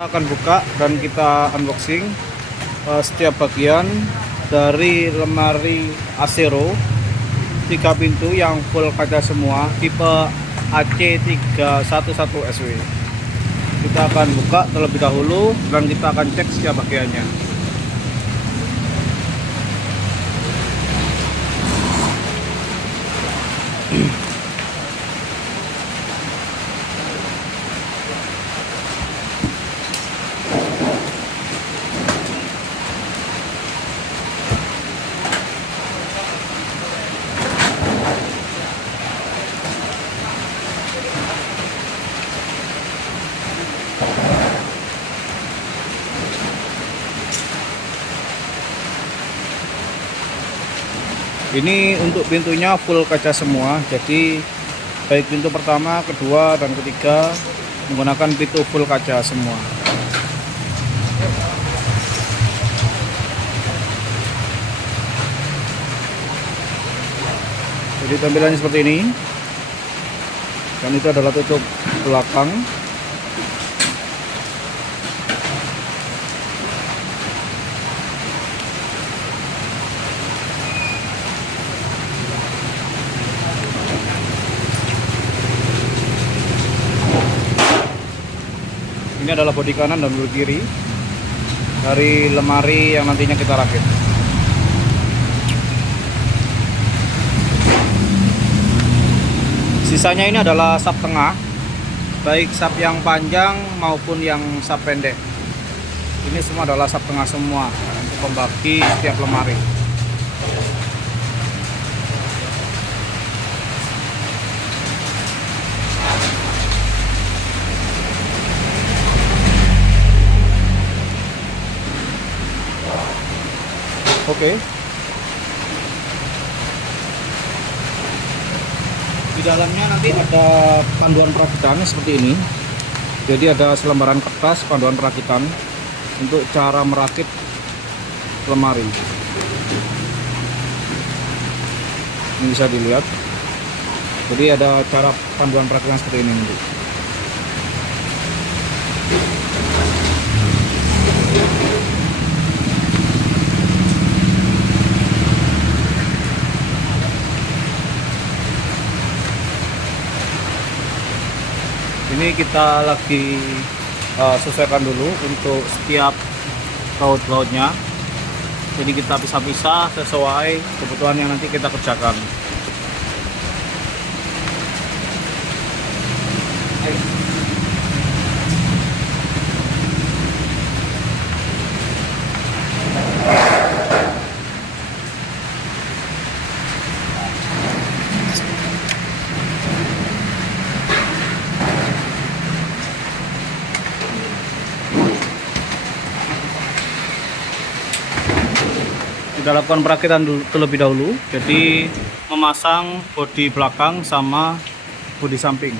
Akan buka dan kita unboxing setiap bagian dari lemari Acero 3 pintu yang full kaca semua, tipe AC311SW. Kita akan buka terlebih dahulu dan kita akan cek setiap bagiannya. Ini untuk pintunya full kaca semua, jadi baik pintu pertama, kedua, dan ketiga menggunakan pintu full kaca semua. Jadi tampilannya seperti ini, dan itu adalah tutup belakang. Ini adalah bodi kanan dan bodi kiri dari lemari yang nantinya kita rakit. Sisanya ini adalah sap tengah, baik sap yang panjang maupun yang sap pendek. Ini semua adalah sap tengah semua untuk pembagi setiap lemari. Oke. Di dalamnya nanti ada panduan perakitan seperti ini. Jadi ada selembaran kertas panduan perakitan untuk cara merakit lemari. Ini bisa dilihat. Jadi ada cara panduan perakitan seperti ini nanti. Ini kita lagi sesuaikan dulu untuk setiap baut-bautnya. Jadi kita pisah-pisah sesuai kebutuhan yang nanti kita kerjakan. Kita lakukan perakitan terlebih dahulu, jadi memasang bodi belakang sama bodi samping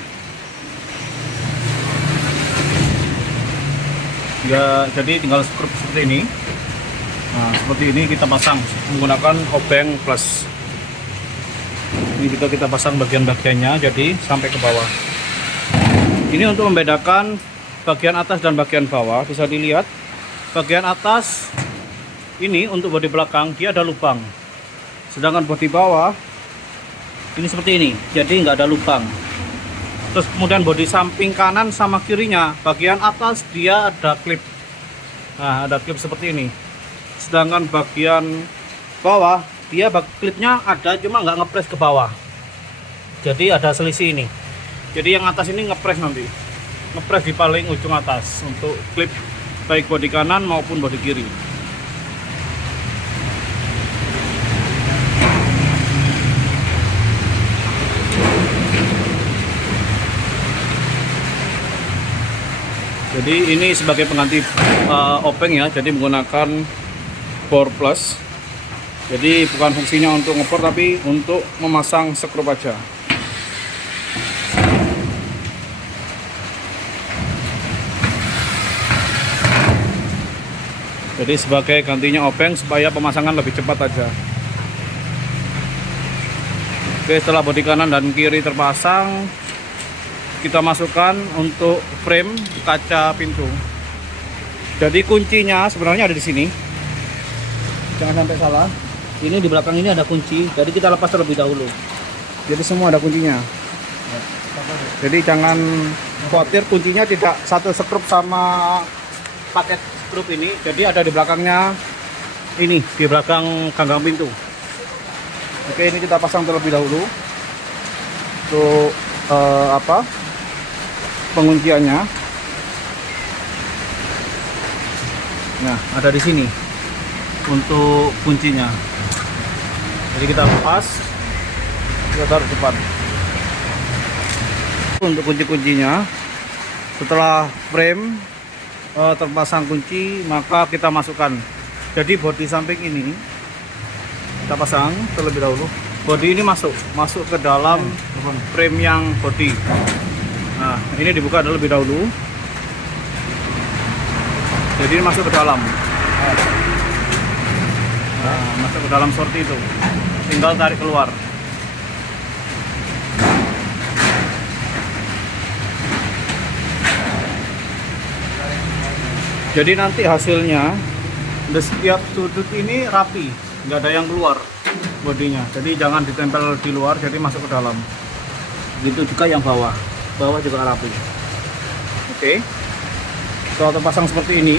ya. Jadi tinggal skrup seperti ini. Nah, seperti ini kita pasang menggunakan obeng plus. Ini juga kita pasang bagian-bagiannya, jadi sampai ke bawah. Ini untuk membedakan bagian atas dan bagian bawah. Bisa dilihat bagian atas ini untuk bodi belakang dia ada lubang, sedangkan bodi bawah ini seperti ini, jadi nggak ada lubang. Terus kemudian bodi samping kanan sama kirinya, bagian atas dia ada klip. Nah, ada klip seperti ini, sedangkan bagian bawah dia klipnya ada cuma nggak ngepres ke bawah, jadi ada selisih ini. Jadi yang atas ini ngepres, nanti ngepres di paling ujung atas untuk klip baik bodi kanan maupun bodi kiri. Jadi ini sebagai pengganti obeng ya, jadi menggunakan bor plus. Jadi bukan fungsinya untuk ngepor, tapi untuk memasang skrup aja. Jadi sebagai gantinya obeng supaya pemasangan lebih cepat aja. Oke, setelah bodi kanan dan kiri terpasang, kita masukkan untuk frame kaca pintu. Jadi kuncinya sebenarnya ada di sini. Jangan sampai salah. Ini di belakang ini ada kunci. Jadi kita lepas terlebih dahulu. Jadi semua ada kuncinya. Jadi jangan khawatir, kuncinya tidak satu skrup sama paket skrup ini. Jadi ada di belakangnya. Ini di belakang ganggang pintu. Oke, ini kita pasang terlebih dahulu. Untuk pengunciannya. Nah, ada di sini untuk kuncinya. Jadi kita lepas, kita taruh depan. Untuk kunci-kuncinya, setelah frame terpasang kunci, maka kita masukkan. Jadi bodi samping ini kita pasang terlebih dahulu. Bodi ini masuk ke dalam frame yang bodi. Nah, ini dibuka terlebih dahulu. Jadi masuk ke dalam. Nah, masuk ke dalam seperti itu. Tinggal tarik keluar. Jadi nanti hasilnya di setiap sudut ini rapi, nggak ada yang keluar bodinya. Jadi jangan ditempel di luar, jadi masuk ke dalam. Begitu juga yang bawah juga rapi. Oke. Setelah terpasang seperti ini,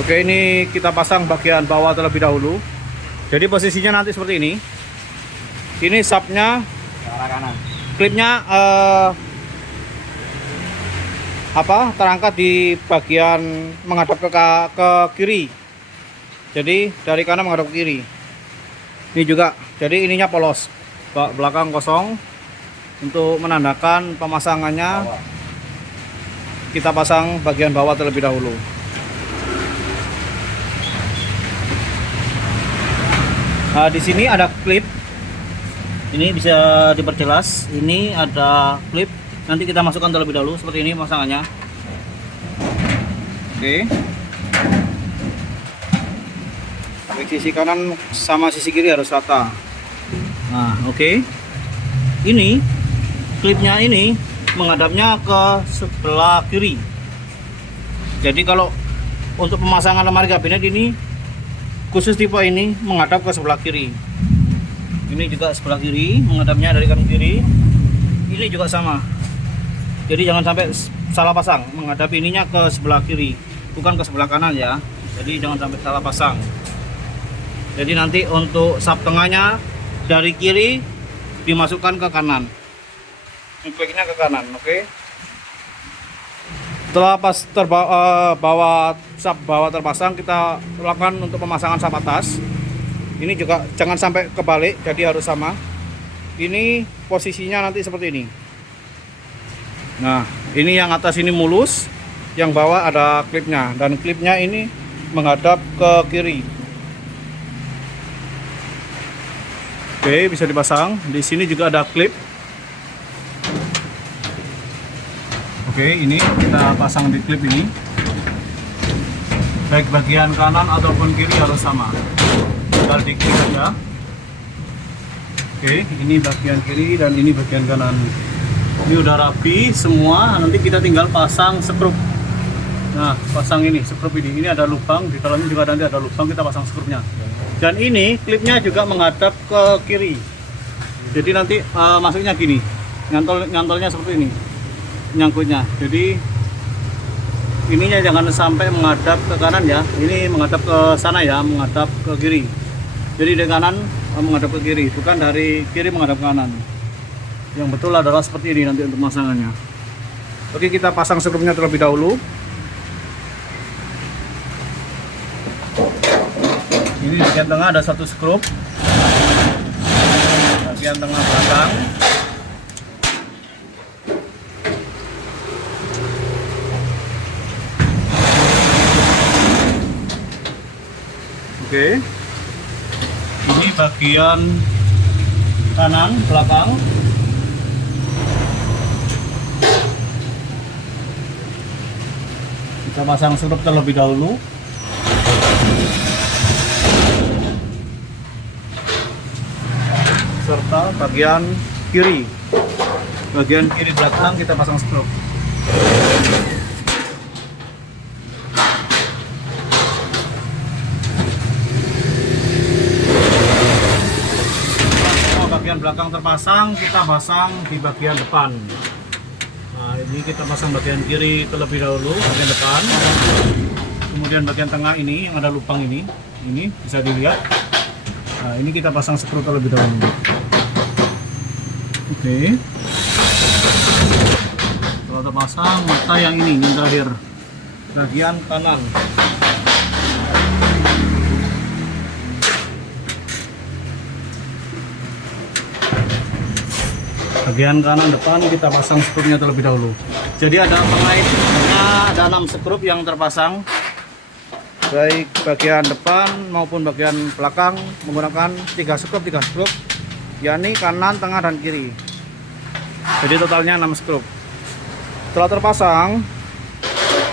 oke, ini kita pasang bagian bawah terlebih dahulu. Jadi posisinya nanti seperti ini. Ini sapnya ke arah kanan. Klipnya terangkat di bagian menghadap ke kiri. Jadi dari kanan menghadap ke kiri. Ini juga. Jadi ininya polos. Belakang kosong. Untuk menandakan pemasangannya, kita pasang bagian bawah terlebih dahulu. Nah, di sini ada klip. Ini bisa diperjelas. Ini ada klip. Nanti kita masukkan terlebih dahulu. Seperti ini pemasangannya. Oke. Sisi kanan sama sisi kiri harus rata. Nah, oke. Ini klipnya ini menghadapnya ke sebelah kiri. Jadi kalau untuk pemasangan lemari kabinet ini khusus tipe ini menghadap ke sebelah kiri. Ini juga sebelah kiri, menghadapnya dari kanan kiri. Ini juga sama. Jadi jangan sampai salah pasang, menghadap ininya ke sebelah kiri, bukan ke sebelah kanan ya. Jadi jangan sampai salah pasang. Jadi nanti untuk sap tengahnya dari kiri dimasukkan ke kanan. Backnya ke kanan, oke. Setelah sap bawah terpasang, kita lakukan untuk pemasangan sap atas. Ini juga jangan sampai kebalik, jadi harus sama. Ini posisinya nanti seperti ini. Nah, ini yang atas ini mulus, yang bawah ada klipnya, dan klipnya ini menghadap ke kiri. Oke, bisa dipasang. Di sini juga ada klip. Oke, ini kita pasang di klip ini. Baik bagian kanan ataupun kiri harus sama. Tinggal diklik saja. Oke, ini bagian kiri dan ini bagian kanan. Ini udah rapi semua. Nanti kita tinggal pasang skrup. Nah, pasang ini skrup ini. Ini ada lubang, di dalamnya juga nanti ada lubang, kita pasang skrupnya. Dan ini klipnya juga menghadap ke kiri. Jadi nanti masuknya gini. Nyantolnya seperti ini. Nyangkutnya. Jadi ininya jangan sampai menghadap ke kanan ya. Ini menghadap ke sana ya, menghadap ke kiri. Jadi dari kanan menghadap ke kiri, bukan dari kiri menghadap ke kanan. Yang betul adalah seperti ini nanti untuk pemasangannya. Oke, kita pasang skrupnya terlebih dahulu. Ini di bagian tengah ada satu skrup. Bagian tengah belakang. Oke. Ini bagian kanan belakang. Kita pasang skrup terlebih dahulu. Serta bagian kiri. bagian kiri belakang kita pasang skrup. Bagian belakang terpasang, kita pasang di bagian depan. Nah, ini kita pasang bagian kiri terlebih dahulu, bagian depan. Kemudian bagian tengah ini yang ada lubang ini bisa dilihat. Nah, ini kita pasang skru terlebih dahulu. Oke. Setelah terpasang, mata yang ini yang terakhir, bagian kanan. Bagian kanan depan kita pasang skrupnya terlebih dahulu. Jadi ada ada 6 skrup yang terpasang, baik bagian depan maupun bagian belakang menggunakan 3 skrup, yakni kanan, tengah, dan kiri. Jadi totalnya 6 skrup. Setelah terpasang,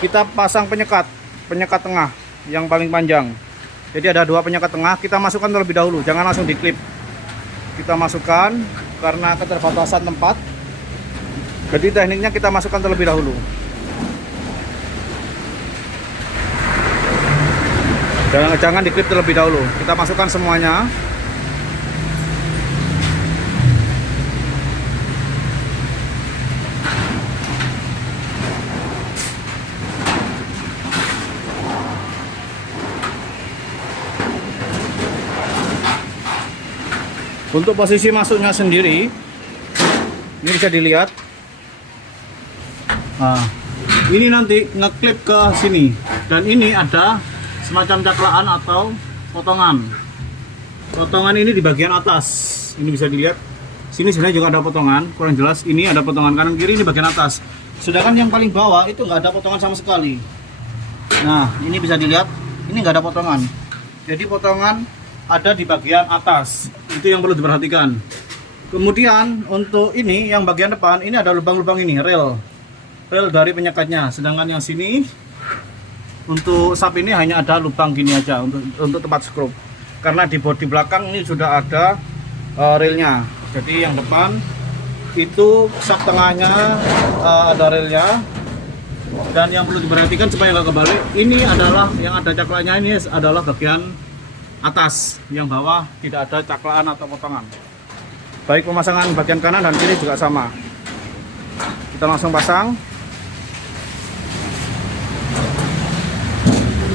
kita pasang penyekat tengah yang paling panjang. Jadi ada 2 penyekat tengah, kita masukkan terlebih dahulu, jangan langsung diklip. Kita masukkan karena keterbatasan tempat, jadi tekniknya kita masukkan terlebih dahulu. Jangan diklip terlebih dahulu, kita masukkan semuanya. Untuk posisi masuknya sendiri, ini bisa dilihat. Nah, ini nanti ngeklip ke sini, dan ini ada semacam caklaan atau potongan. Potongan ini di bagian atas, ini bisa dilihat. Sini sebenarnya juga ada potongan, kurang jelas. Ini ada potongan kanan kiri, ini bagian atas. Sedangkan yang paling bawah itu nggak ada potongan sama sekali. Nah, ini bisa dilihat, ini nggak ada potongan. Jadi potongan ada di bagian atas, itu yang perlu diperhatikan. Kemudian untuk ini yang bagian depan, ini ada lubang-lubang ini, rel dari penyekatnya. Sedangkan yang sini untuk sap ini hanya ada lubang gini aja untuk tempat skrup. Karena di bodi belakang ini sudah ada relnya. Jadi yang depan itu sap tengahnya ada relnya. Dan yang perlu diperhatikan supaya nggak kebalik, ini adalah yang ada caklaknya, ini adalah bagian atas, yang bawah tidak ada caklaan atau potongan. Baik pemasangan bagian kanan dan kiri juga sama. Kita langsung pasang.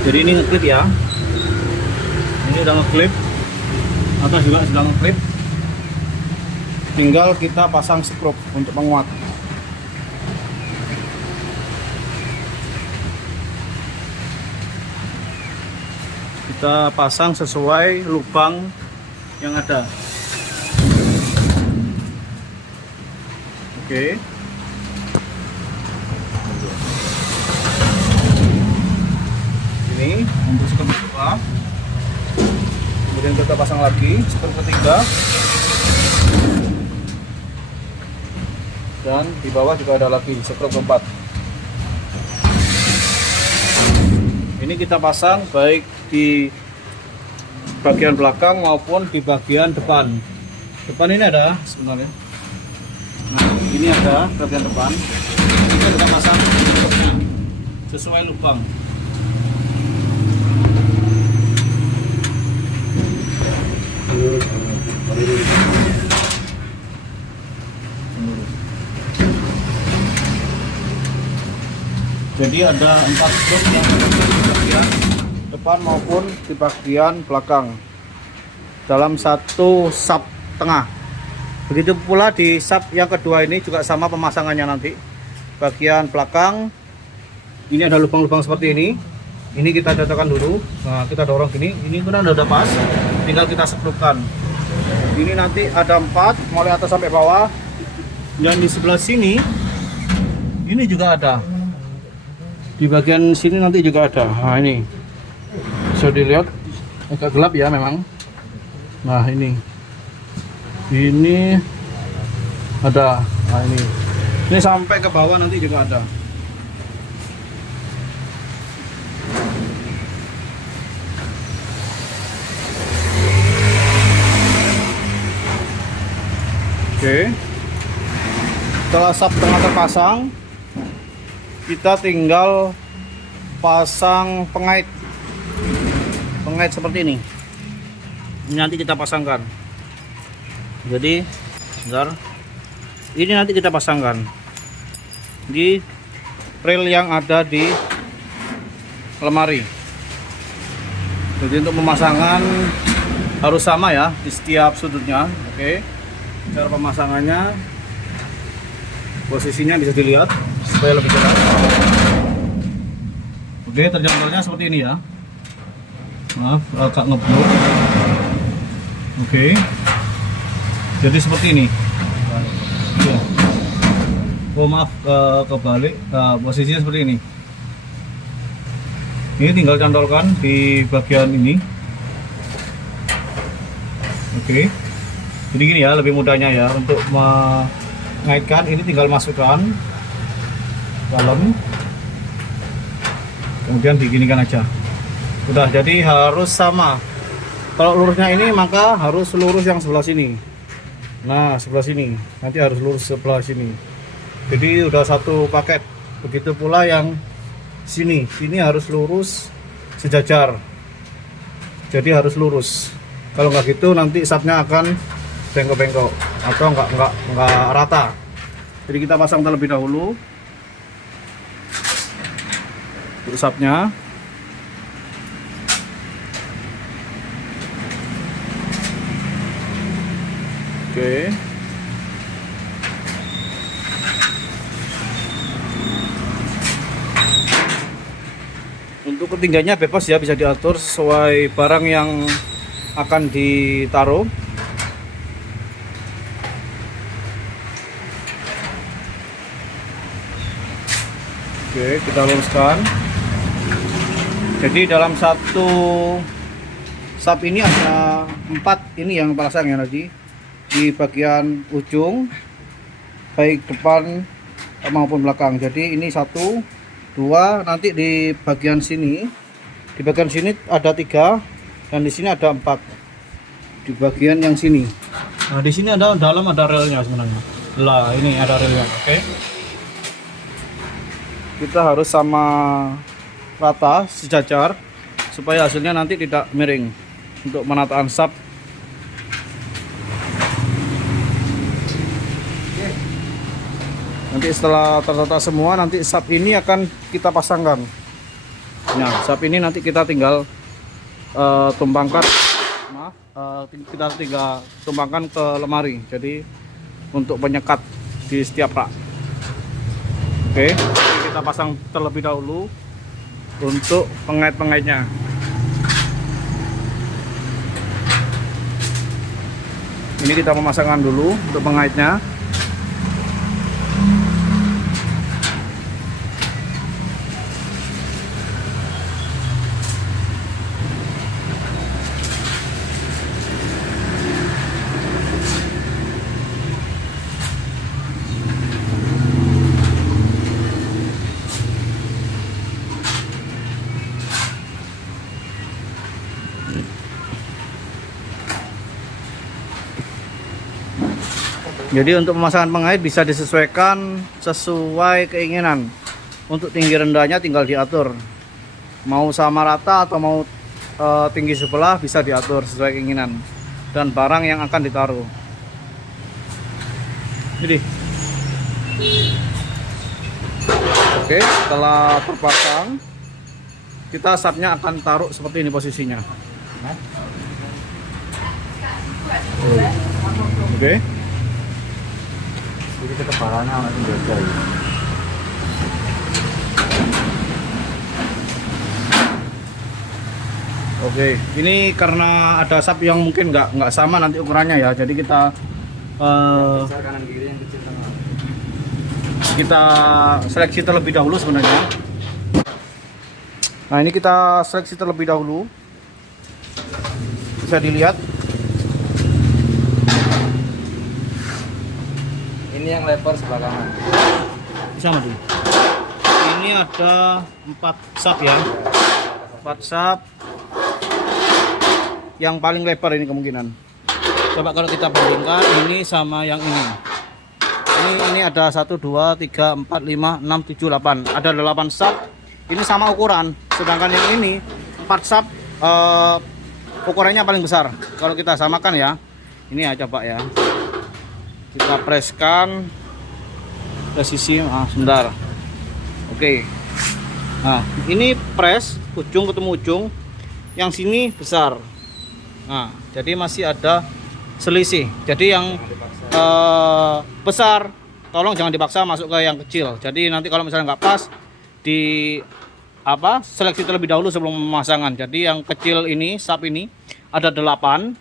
Jadi ini ngeklip ya. Ini udah ngeklip, atas juga sudah ngeklip. Tinggal kita pasang skrup untuk menguat. Kita pasang sesuai lubang yang ada. Oke. Ini untuk skrup kedua. Kemudian kita pasang lagi skrup ketiga. Dan di bawah juga ada lagi skrup keempat. Ini kita pasang baik di bagian belakang maupun di bagian depan. Depan ini ada sebenarnya. Nah, ini ada bagian depan. Kita juga pasang skrupnya sesuai lubang. Jadi ada 4 skrup yang ada di bagian depan maupun di bagian belakang dalam satu sap tengah. Begitu pula di sap yang kedua ini juga sama pemasangannya nanti. Bagian belakang ini ada lubang-lubang seperti ini. Ini kita cocokkan dulu. Nah, kita dorong gini. Ini udah pas. Tinggal kita sekrupkan. Ini nanti ada 4 mulai atas sampai bawah. Dan di sebelah sini ini juga ada. Di bagian sini nanti juga ada. Nah, ini bisa dilihat agak gelap ya memang. Nah, ini ada. Nah, ini sampai ke bawah nanti juga ada. Oke. Setelah sub tengah terpasang, kita tinggal pasang pengait seperti ini. Ini nanti kita pasangkan. Jadi bentar, ini nanti kita pasangkan di rel yang ada di lemari. Jadi untuk pemasangan harus sama ya di setiap sudutnya. Oke, cara pemasangannya, posisinya bisa dilihat supaya lebih jelas. Oke, terjangkaunya seperti ini ya. Maaf, agak ngeblok. Oke, jadi seperti ini ya. Oh maaf, kebalik, posisinya seperti ini. Ini tinggal cantolkan di bagian ini. Oke, jadi gini ya, lebih mudahnya ya untuk mengaitkan. Ini tinggal masukkan dalam, kemudian diginikan aja. Udah, jadi harus sama. Kalau lurusnya ini maka harus lurus yang sebelah sini. Nah, sebelah sini. Nanti harus lurus sebelah sini. Jadi udah satu paket. Begitu pula yang sini. Sini harus lurus sejajar. Jadi harus lurus. Kalau nggak gitu nanti sapnya akan bengkok-bengkok atau nggak rata. Jadi kita pasang terlebih dahulu untuk sapnya. Oke. Untuk ketinggiannya bebas ya, bisa diatur sesuai barang yang akan ditaruh. Oke, kita luruskan. Jadi dalam satu sub ini ada 4 ini yang pasang ya tadi. Di bagian ujung baik depan maupun belakang. Jadi ini 1, 2, nanti di bagian sini ada 3 dan di sini ada 4 di bagian yang sini. Nah, di sini ada dalam ada relnya sebenarnya. Lah, ini ada relnya. Oke. Kita harus sama rata, sejajar supaya hasilnya nanti tidak miring untuk penataan sub. Nanti setelah tertata semua, nanti sub ini akan kita pasangkan. Nah, sub ini nanti kita tinggal tumpangkan, kita tinggal tumpangkan ke lemari. Jadi untuk penyekat di setiap rak. Oke, kita pasang terlebih dahulu untuk pengait-pengaitnya. Ini kita memasangkan dulu untuk pengaitnya. Jadi untuk pemasangan pengait bisa disesuaikan sesuai keinginan. Untuk tinggi rendahnya tinggal diatur. Mau sama rata atau mau tinggi sebelah bisa diatur sesuai keinginan. Dan barang yang akan ditaruh. Jadi. Oke, setelah terpasang, kita sapnya akan taruh seperti ini posisinya. Oke. Jadi ketebalannya langsung beda ya. Oke, ini karena ada sub yang mungkin nggak sama nanti ukurannya ya, jadi kita Besar kanan kiri, yang kecil tengah. kita seleksi terlebih dahulu sebenarnya. Nah, ini kita seleksi terlebih dahulu, bisa dilihat. Ini yang lebar sebelah kanan. Bisa maju. Ini ada 4 sub ya, 4 sub. Yang paling lebar ini kemungkinan. Coba kalau kita bandingkan ini sama yang ini. Ini ada 1 2 3 4 5 6 7 8. Ada 8 sub. Ini sama ukuran. Sedangkan yang ini 4 sub ukurannya paling besar. Kalau kita samakan ya. Ini ya coba ya. Kita preskan presisi sebentar. Oke. Nah, ini press ujung ketemu ujung. Yang sini besar. Nah, jadi masih ada selisih. Jadi yang besar tolong jangan dipaksa masuk ke yang kecil. Jadi nanti kalau misalnya nggak pas di seleksi terlebih dahulu sebelum pemasangan. Jadi yang kecil ini sub ini ada 8.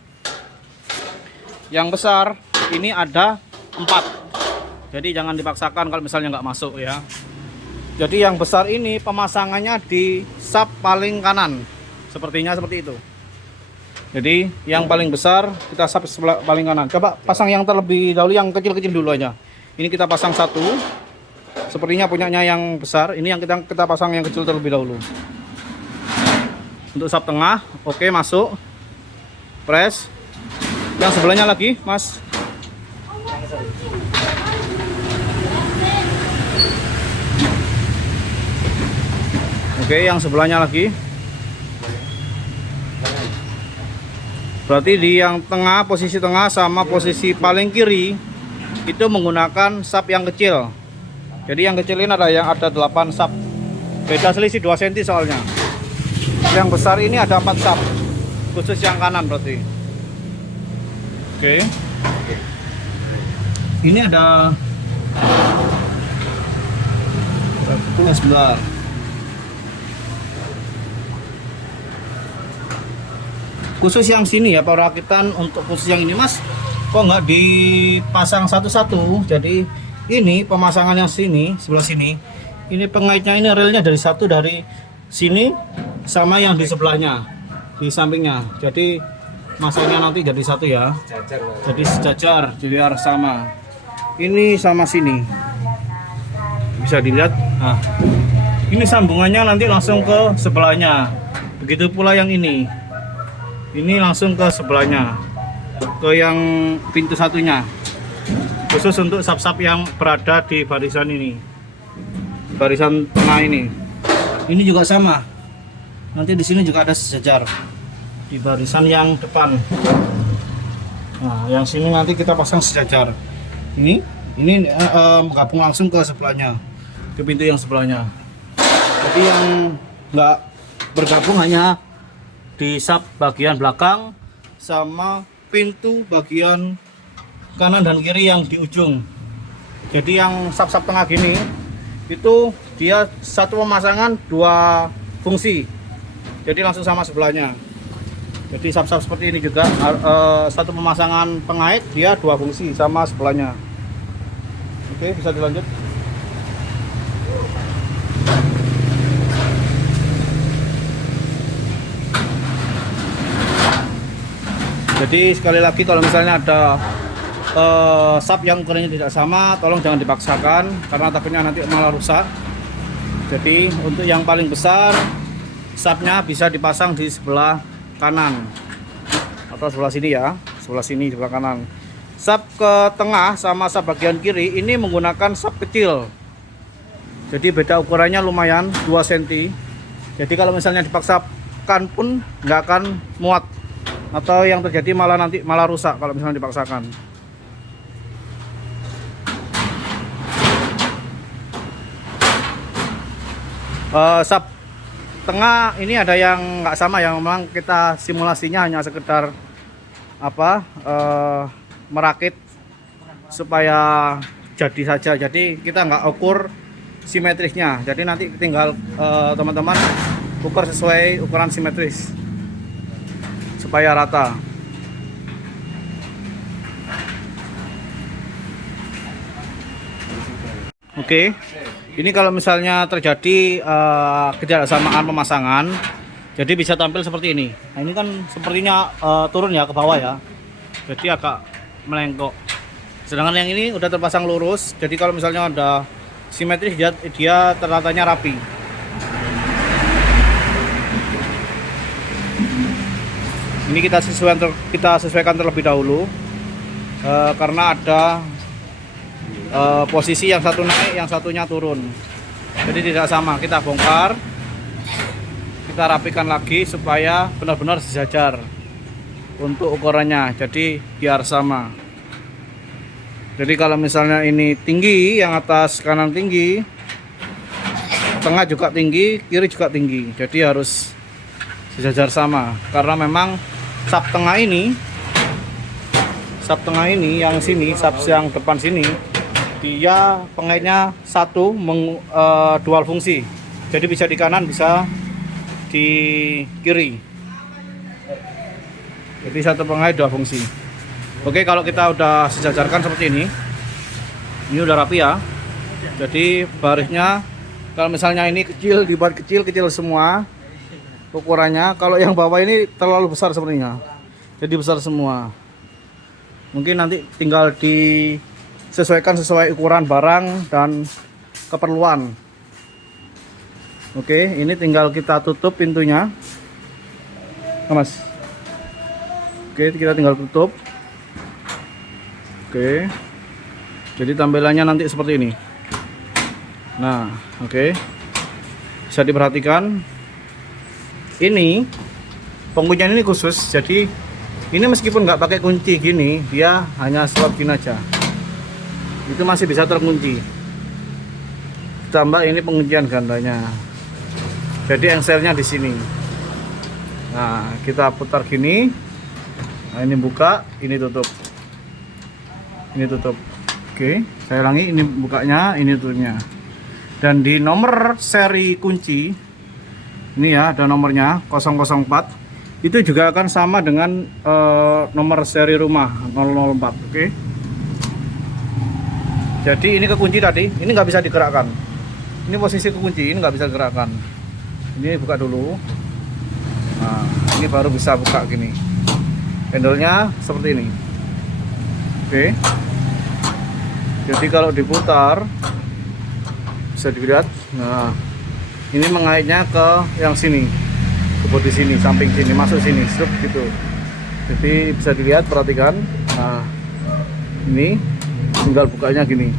Yang besar ini ada 4. Jadi jangan dipaksakan kalau misalnya nggak masuk ya. Jadi yang besar ini pemasangannya di sub paling kanan. Sepertinya seperti itu. Jadi yang paling besar kita sub sebelah paling kanan. Coba pasang yang terlebih dahulu, yang kecil-kecil dulu aja. Ini kita pasang satu. Sepertinya punyanya yang besar. Ini yang kita pasang yang kecil terlebih dahulu. Untuk sub tengah, oke, masuk. Press. Yang sebelahnya lagi, Mas. Oke, yang sebelahnya lagi. Berarti di yang tengah, posisi tengah sama posisi paling kiri itu menggunakan sub yang kecil. Jadi yang kecil ini ada 8 sub. Beda selisih 2 cm soalnya. Yang besar ini ada 4 sub. Khusus yang kanan berarti. Oke. Ini ada sebentar. Khusus yang sini ya, perakitan untuk khusus yang ini Mas, kok nggak dipasang satu-satu. Jadi ini pemasangan yang sini, sebelah sini, ini pengaitnya, ini relnya dari sini sama yang di sebelahnya, di sampingnya. Jadi masanya nanti jadi satu ya, jadi sejajar, biar sama. Ini sama sini bisa dilihat. Nah, ini sambungannya nanti langsung ke sebelahnya. Begitu pula yang ini langsung ke sebelahnya, ke yang pintu satunya. Khusus untuk sub-sub yang berada di barisan ini, barisan tengah ini. Ini juga sama. Nanti di sini juga ada sejajar di barisan yang depan. Nah, yang sini nanti kita pasang sejajar. Ini menggabung langsung ke sebelahnya, ke pintu yang sebelahnya. Jadi yang nggak bergabung hanya di sub bagian belakang sama pintu bagian kanan dan kiri yang di ujung. Jadi yang sub-sub tengah gini itu dia satu pemasangan 2 fungsi. Jadi langsung sama sebelahnya. Jadi sub-sub seperti ini juga satu pemasangan pengait, dia 2 fungsi sama sebelahnya. Oke, bisa dilanjut. Jadi sekali lagi kalau misalnya ada sub yang ukurannya tidak sama, tolong jangan dipaksakan karena takutnya nanti malah rusak. Jadi untuk yang paling besar, subnya bisa dipasang di sebelah kanan atau sebelah sini ya, sebelah sini, sebelah kanan. Sub ke tengah sama sub bagian kiri ini menggunakan sub kecil. Jadi beda ukurannya lumayan 2 cm. Jadi kalau misalnya dipaksakan pun nggak akan muat, atau yang terjadi malah rusak kalau misalnya dipaksakan. Sub tengah ini ada yang nggak sama, yang memang kita simulasinya hanya sekedar merakit supaya jadi saja. Jadi kita nggak ukur simetrisnya. Jadi nanti tinggal teman-teman ukur sesuai ukuran simetris supaya rata. Oke. Ini kalau misalnya terjadi ketidaksamaan pemasangan, jadi bisa tampil seperti ini. Nah, ini kan sepertinya turun ya ke bawah ya, jadi agak melengkok. Sedangkan yang ini udah terpasang lurus, jadi kalau misalnya ada simetris dia teratanya rapi. Ini kita sesuaikan terlebih dahulu karena ada posisi yang satu naik, yang satunya turun. Jadi tidak sama. Kita bongkar, kita rapikan lagi supaya benar-benar sejajar untuk ukurannya. Jadi biar sama. Jadi kalau misalnya ini tinggi, yang atas kanan tinggi, tengah juga tinggi, kiri juga tinggi. Jadi harus sejajar sama. Karena memang sap tengah ini yang sini, sap yang depan sini, dia pengaitnya dual fungsi. Jadi bisa di kanan, bisa di kiri. Jadi satu pengait dua fungsi. Oke, kalau kita udah sejajarkan seperti ini udah rapi ya. Jadi barisnya, kalau misalnya ini kecil, dibuat kecil semua ukurannya. Kalau yang bawah ini terlalu besar sepertinya, jadi besar semua. Mungkin nanti tinggal disesuaikan sesuai ukuran barang dan keperluan. Oke, ini tinggal kita tutup pintunya, Mas. Oke, kita tinggal tutup. Oke, jadi tampilannya nanti seperti ini. Nah, oke, bisa diperhatikan. Ini penguncian ini khusus, jadi ini meskipun nggak pakai kunci gini, dia hanya slot gini aja, itu masih bisa terkunci. Tambah ini penguncian gandanya, jadi engselnya di sini. Nah, kita putar gini. Nah, ini buka, ini tutup, ini tutup. Oke, saya ulangi, ini bukanya, ini tutupnya. Dan di nomor seri kunci ini ya, ada nomornya 004. Itu juga akan sama dengan nomor seri rumah 004. Oke. Jadi ini kekunci tadi, ini nggak bisa digerakkan. Ini posisi kekunci, ini nggak bisa digerakkan. Ini buka dulu. Nah, ini baru bisa buka gini. Handle-nya seperti ini. Oke. Jadi kalau diputar bisa dilihat. Nah, ini mengaitnya ke yang sini. Di sini, samping sini, masuk sini, struk gitu. Jadi bisa dilihat, perhatikan. Nah, ini tinggal bukanya gini.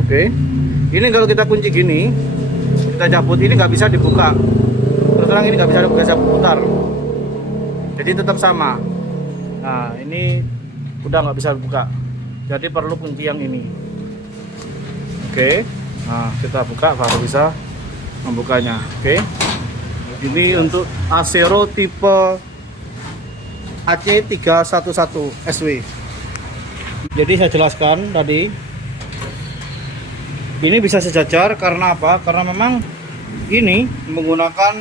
Oke, ini kalau kita kunci gini, kita cabut, ini nggak bisa dibuka. Terus terang ini nggak bisa putar. Jadi tetap sama. Nah, ini udah nggak bisa dibuka. Jadi perlu kunci yang ini. Oke, nah kita buka baru bisa membukanya. Oke. Ini untuk Acero tipe AC311 SW. Jadi saya jelaskan tadi, ini bisa sejajar karena apa? Karena memang ini menggunakan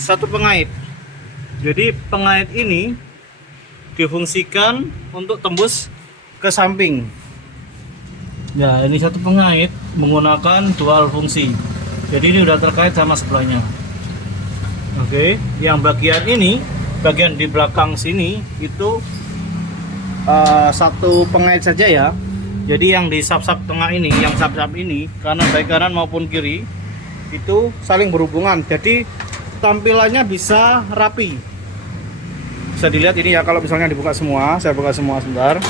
satu pengait. Jadi pengait ini difungsikan untuk tembus ke samping. Ya, ini satu pengait menggunakan dual fungsi. Jadi ini udah terkait sama sebelahnya. Oke, yang bagian ini, bagian di belakang sini itu satu pengait saja ya. Jadi yang di sap-sap tengah ini, yang sap-sap ini, kanan baik kanan maupun kiri itu saling berhubungan. Jadi tampilannya bisa rapi. Bisa dilihat ini ya, kalau misalnya dibuka semua, saya buka semua sebentar.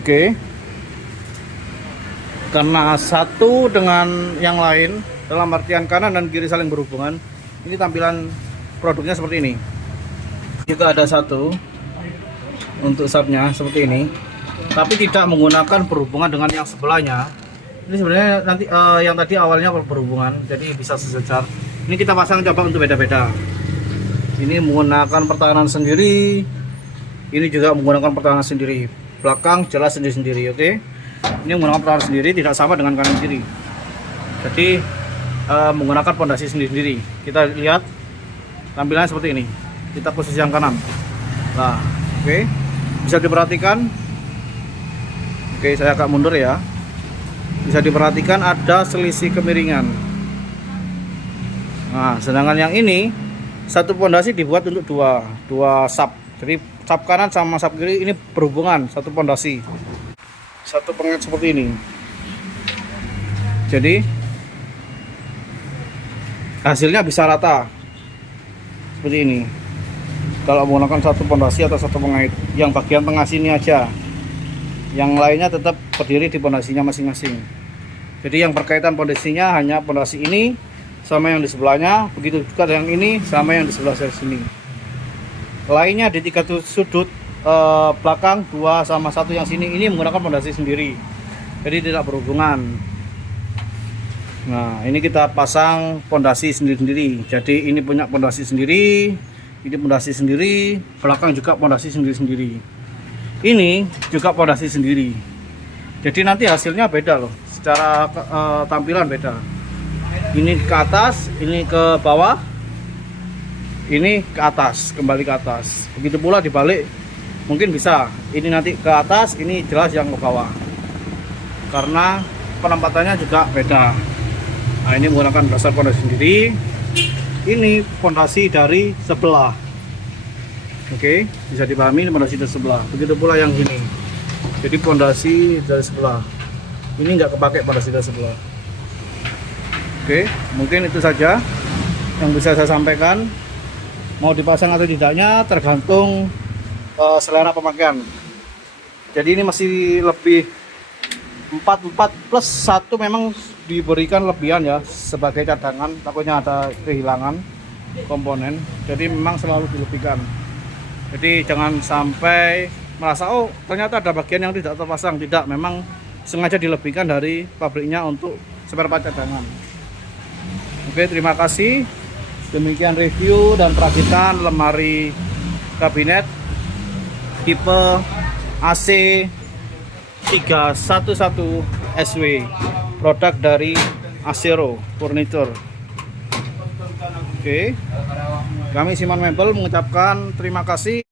Oke. Karena satu dengan yang lain dalam artian kanan dan kiri saling berhubungan. Ini tampilan produknya seperti ini. Juga ada satu untuk sapnya seperti ini, tapi tidak menggunakan berhubungan dengan yang sebelahnya. Ini sebenarnya nanti yang tadi awalnya berhubungan, jadi bisa sejajar. Ini kita pasang coba untuk beda-beda. Ini menggunakan pertahanan sendiri, ini juga menggunakan pertahanan sendiri. Belakang jelas sendiri-sendiri, oke? Ini menggunakan pertahanan sendiri, tidak sama dengan kanan kiri. Jadi menggunakan pondasi sendiri-sendiri. Kita lihat tampilannya seperti ini. Kita posisi yang kanan. Nah, oke. Bisa diperhatikan. Oke, saya agak mundur ya. Bisa diperhatikan ada selisih kemiringan. Nah, sedangkan yang ini satu pondasi dibuat untuk dua sap. Jadi sap kanan sama sap kiri ini berhubungan, satu pondasi. Satu pengait seperti ini. Jadi hasilnya bisa rata seperti ini kalau menggunakan satu pondasi atau satu pengait. Yang bagian tengah sini aja Yang lainnya tetap berdiri di pondasinya masing-masing. Jadi yang berkaitan pondasinya hanya pondasi ini sama yang di sebelahnya, begitu juga yang ini sama yang di sebelah saya sini. Lainnya di 3 sudut belakang 2 sama 1 yang sini ini menggunakan pondasi sendiri. Jadi tidak berhubungan. Nah, ini kita pasang pondasi sendiri-sendiri. Jadi ini punya pondasi sendiri, ini pondasi sendiri, belakang juga pondasi sendiri-sendiri. Ini juga pondasi sendiri. Jadi nanti hasilnya beda loh, secara tampilan beda. Ini ke atas, ini ke bawah, ini ke atas, kembali ke atas. Begitu pula dibalik, mungkin bisa. Ini nanti ke atas, ini jelas yang ke bawah. Karena penempatannya juga beda. Nah, ini menggunakan dasar pondasi sendiri. Ini pondasi dari sebelah. Oke, bisa dipahami ini pondasi dari sebelah. Begitu pula yang ini. Jadi pondasi dari sebelah. Ini nggak kepakai pondasi dari sebelah. Oke, mungkin itu saja yang bisa saya sampaikan. Mau dipasang atau tidaknya tergantung selera pemakaian. Jadi ini masih lebih 4 plus 1 memang diberikan lebihan ya sebagai cadangan, takutnya ada kehilangan komponen, jadi memang selalu dilebihkan. Jadi jangan sampai merasa oh ternyata ada bagian yang tidak terpasang. Tidak, memang sengaja dilebihkan dari pabriknya untuk spare part cadangan. Oke, terima kasih. Demikian review dan perakitan lemari kabinet tipe AC 311 SW, produk dari Acero Furniture. Oke, kami Siman Mebel mengucapkan terima kasih.